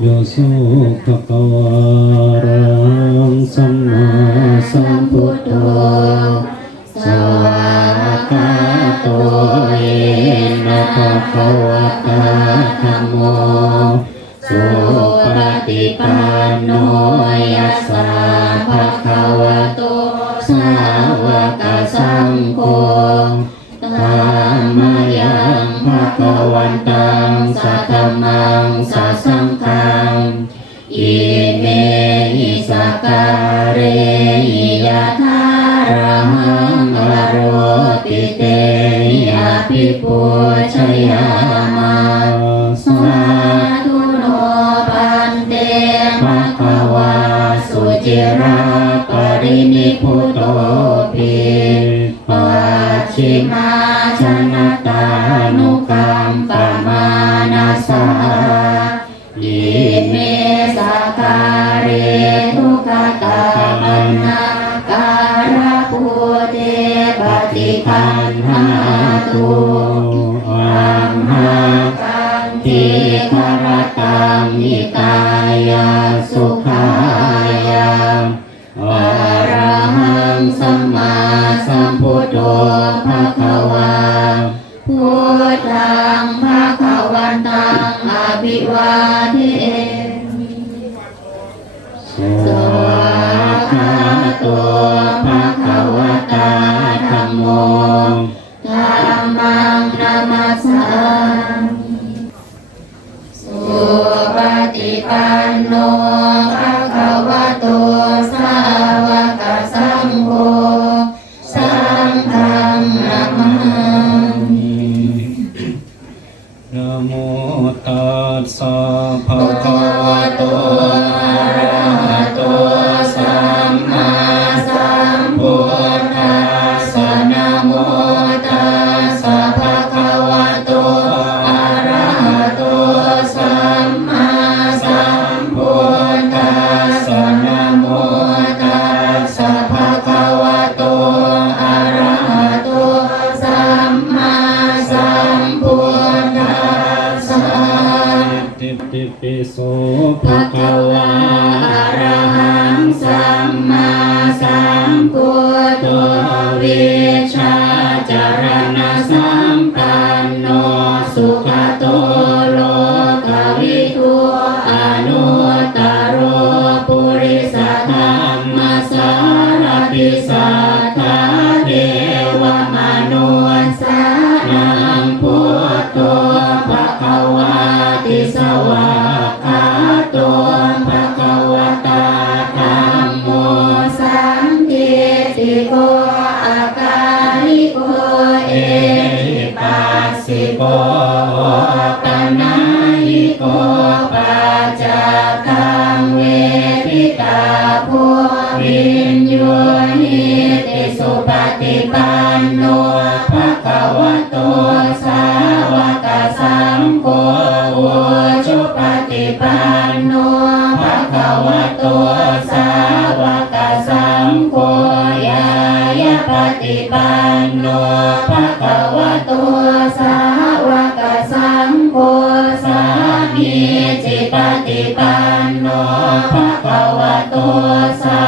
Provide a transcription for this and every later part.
โยโสภะคะวารังสัมมาสัมพุทโธสวากาโตเยนะภะคะวะตาธัมโมสุปฏิปันโนยัสสะภะคะวะโตสาวกสังโฆธรรมยังภะคะวันตังสัทธมมังสัสสังฆัง กการะยะทาระหังอโรติเตยะภิปุชยามาสาธุโนปันเตภะคะวาสุจิราปรินิพุโตปิปัจฉิมาชนะตานุกัมปมานาสา ตุอัมหากังทิคารตังนิกายาสุขายาอะระหังสัมมาสัมพุทโธภะคะวาพุทธังภะคะวันตังอภิวา โนภะคะวะโตสาวกสังโฆสามีจิปฏิปันโนภะคะวะโตสา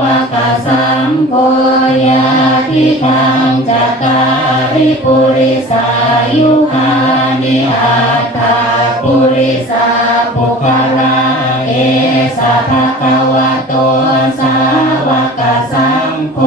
วกสังโฆยาทิทังจัตตาริปุริสายุหานิอัตตาปุริสาปุคลาเอสะภะคะวะโตสาวกสังโฆ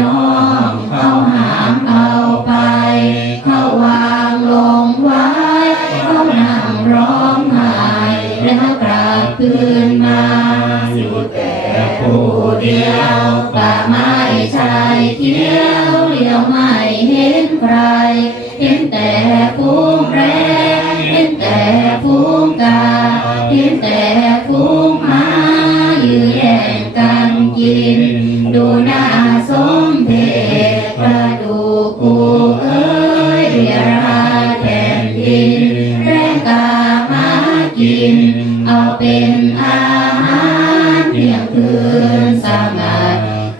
น้องเข้าหา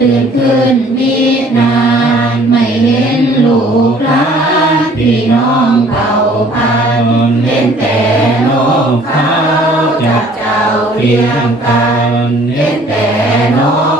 ตื่นขึ้นมีนานไม่เห็นลูกหลานพี่น้องเผ่าพันเล่นแต่นกเขาจับเจ้าเพียงกันเล่นแต่นก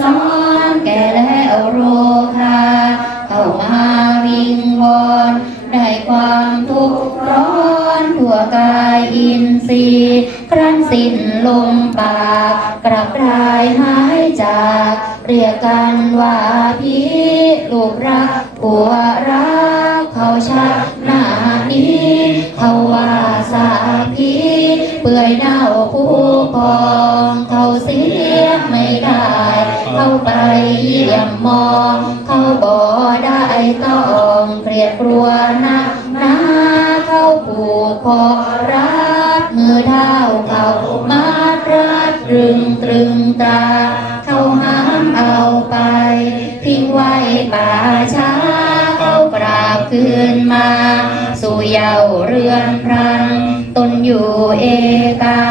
สอนแก่แล้วโรคาเข้ามาวิงวอนได้ความทุกข์ร้อนทั่วกายอินทรีย์ครั้นสิ้นลมปากกลับรายหายจาก เรียกกันว่าพี่ลูกรักผัวรักเขาชักหน้านี้เขาว่าสาพีเปื่อยเน่าผู้พองเขาายเข้าไปเยี่ยมมอง เข้าบ่อได้ต้องเกลียดกลัวนะนะเข้าผูกคอรัดมือเท้าเขามารัดรึงตรึงตา เข้าห้ามเอาไป ทิ้งไว้ป่าช้าเข้าปราบคืนมา สู่เยาวเรือนพรัน ตนอยู่เอกา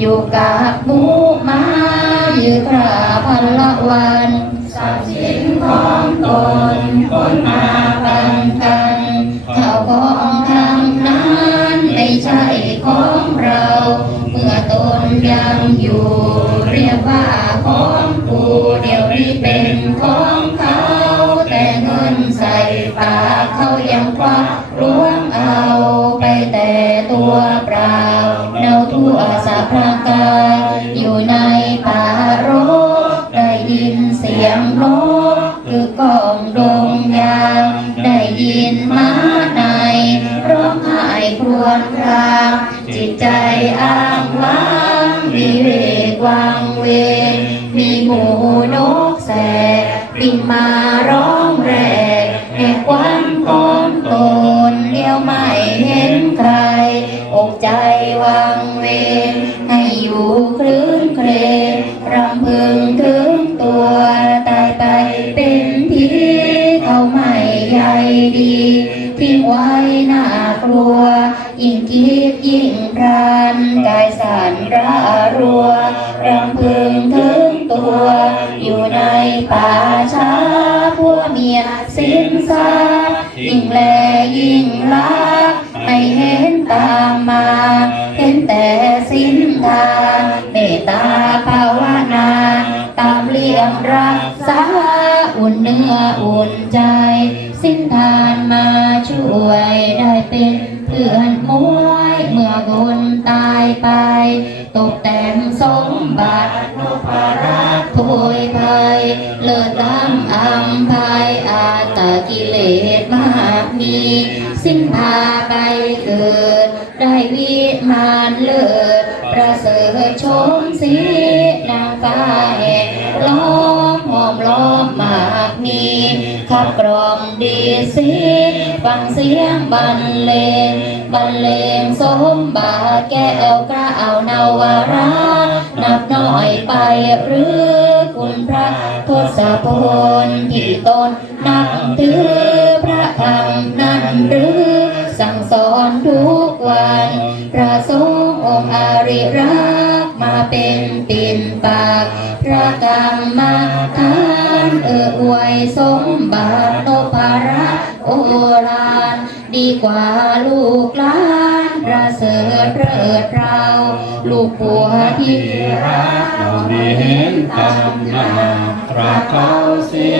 อยู่กับมู ยือคราพันละวันทรัพย์สินของตนคนมาปันกันข้าวของทั้งนั้นไม่ใช่ของเรา เมื่อตนยังอยู่ เรียกว่าของกูเดี๋ยวนี้เป็นของเขา แต่เงินใส่ปากเขายังควักล้วงเอาไปแต่ตัวเปล่าเน่าทั่วสะพรางกายอยู่ใน สั่นระรัวรำพึงถึงตัว อยู่ในป่าช้าผัวเมียสิ้นซากยิ่งแลยิ่งรักไม่เห็นตามมา เห็นแต่สิ้นทางเมตตาภาวนา ตามเลี้ยงรักษาอุ่นเนื้ออุ่นใจ สิ้นทานมาช่วยได้เป็นเพื่อนมัว ยภัยเลิศล้ำอัมภัยอาตากิเลสมากมี สิ้นพาไปเกิด ได้วิมานเลิศประเสริฐชมสีนางฟ้าแห่งล้อมหอมล้อมมากมี ขับกล่อมดีสีฟังเสียงบรรเลงบรรเลงสมบาแก้วกระเอานาวารานับน้อยไปหรือคุณพระทศพลที่ตนนับถือพระธรรมนั้นหรือ สั่งสอนทุกวัน พระสงฆ์องค์อริรักมาเป็นปิ่นปาก พระกรรมฐานเอ่ออวยสมบัติโนภาระโอรานดีกว่าลูกหลานประเสริฐเริดเราลูกผัวที่รักเราไม่เห็นตามหน้าตราเขาเสีย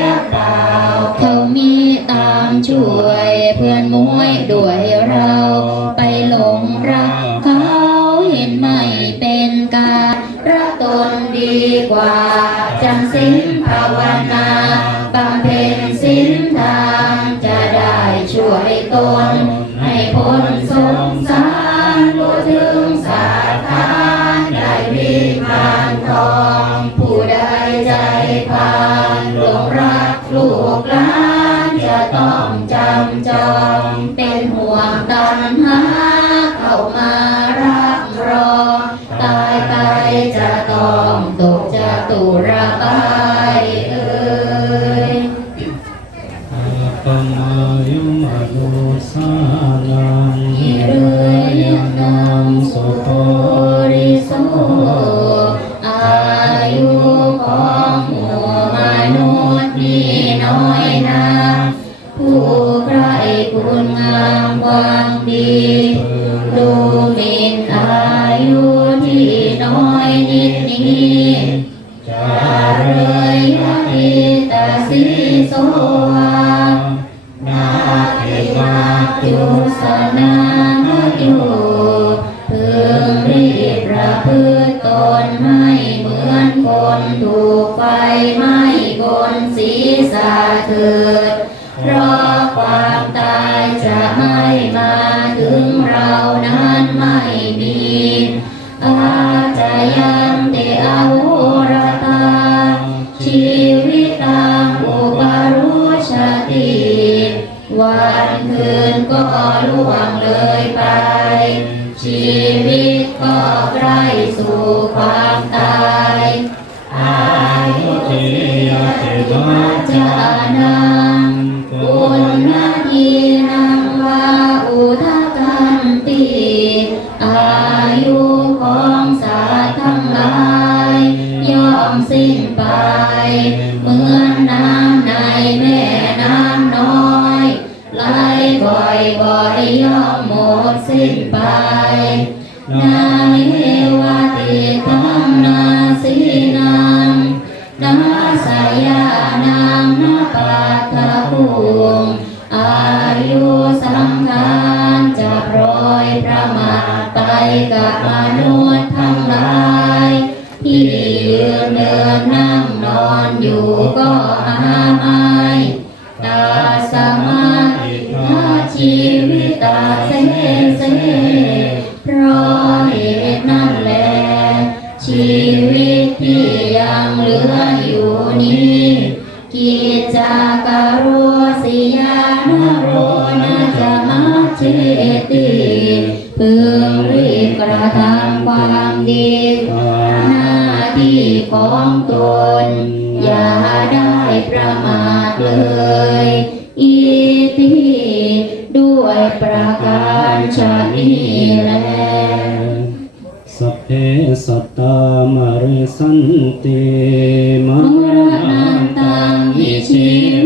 ช่วยเพื่อนมวยด้วยเราไปหลงรักเขาเห็นไม่เป็นการรักตนดีกว่าจำสินภาวนาบำเพ็ญสินทางจะได้ช่วยตน ตันหาเข้ามาาจุสนาอยู่พึงรีบประพฤติตนไม่เหมือนคนถูกไฟไหม้บนศีรษะเถิดเพราะความตายจะไม่มาถึงเรานั้นไม่ ง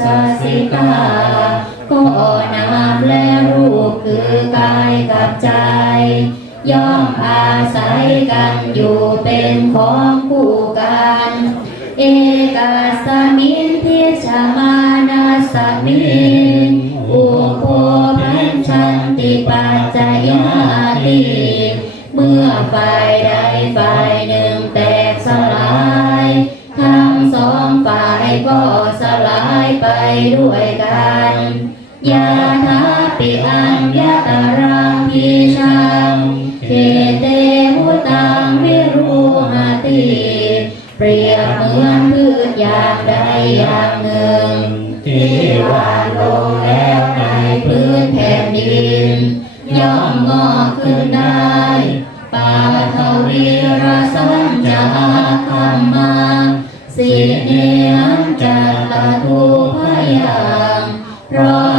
สสสิกาก็นามและรูปคือกายกับใจ ย่อมอาศัยกันอยู่เป็นของคู่กัน เอกาสมินทิชมานาสมินอุโพพันชันติปัจจยาติเมื่อฝ่ายใดฝ่ายหนึ่งแตกสลาย ทั้งสองฝ่ายก็ ไปด้วยกันยาทาปิอัญญาตารังพิชังเขเตหุตังวิรูหติเปรียบเหมือนพืชอย่างใดอย่างหนึ่ง ที่หวานลงแล้วในพื้นแผ่นดิน ย่อมงอกขึ้นได้ปาทวีรสัญจาธรรมาสิเนหัน จัตตทุพยังเพราะ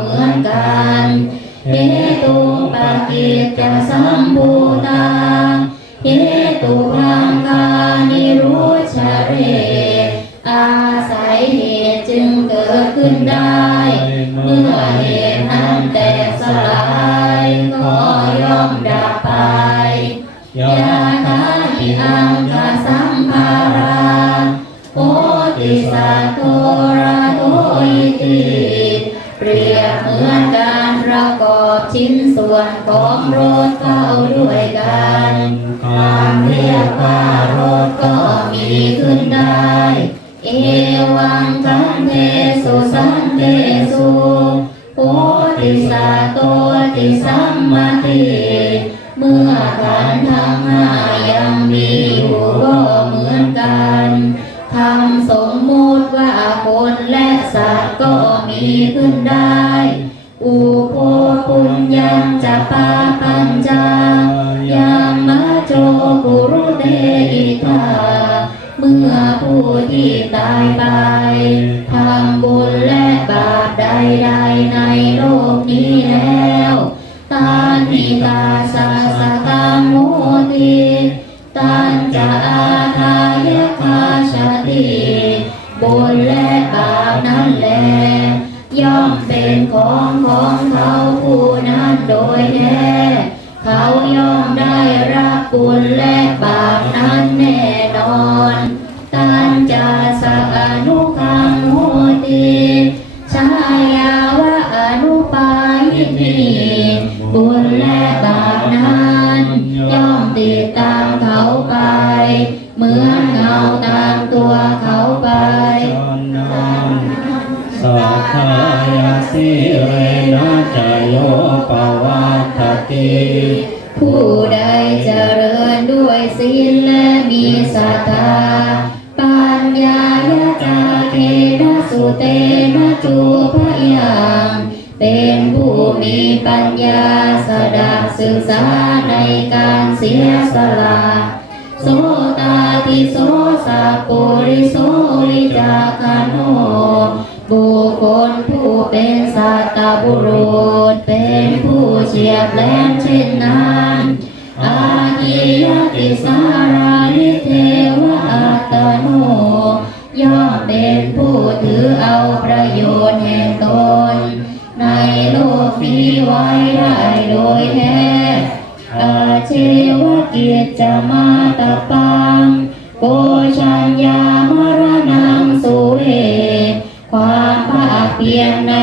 เหมือนกันเหตุปากิจจสัมภูตาเหตุพังคานิรุชเร อาศัยเหตุจึงเกิดขึ้นได้ เมื่อเหตุนั้นแตกสลายก็ย่อมดับไปยาทาติอัง ส่วนของรถเข้าด้วยกันความเรียกว่ารถก็มีขึ้นได้ เอวังคันเทสุสันเทสุโพติสัตโตติสัมมาติเมื่อขันธ์ทั้งห้ายังมีอยู่ก็เหมือนกันคำสมมุติว่าคนและสัตว์ก็มีขึ้นได้ จปาปัญจายามมาโจกุรุเตอิตาเมื่อผู้ที่ตายไป จโยปวัตติผู้ใดเจริญด้วยศีลและมีศรัทธาปัญญายะจาเกนะสุเตนะจูพยังเป็นผู้มีปัญญาสดับศึกษาในการเสียสละโสตาติโสสัพปุริโสวิจาคโน บุคคลผู้เป็นสัตบุรุษ เป็นผู้เฉียบแหลมเช่นนั้นอาทิยติสารานิเทวะอัตโนย่อมเป็นผู้ถือเอาประโยชน์แห่งตน ในโลกนี้ไว้ได้โดยแท้อาเชวะเกียรติจะมาตะปังโกชัญญาา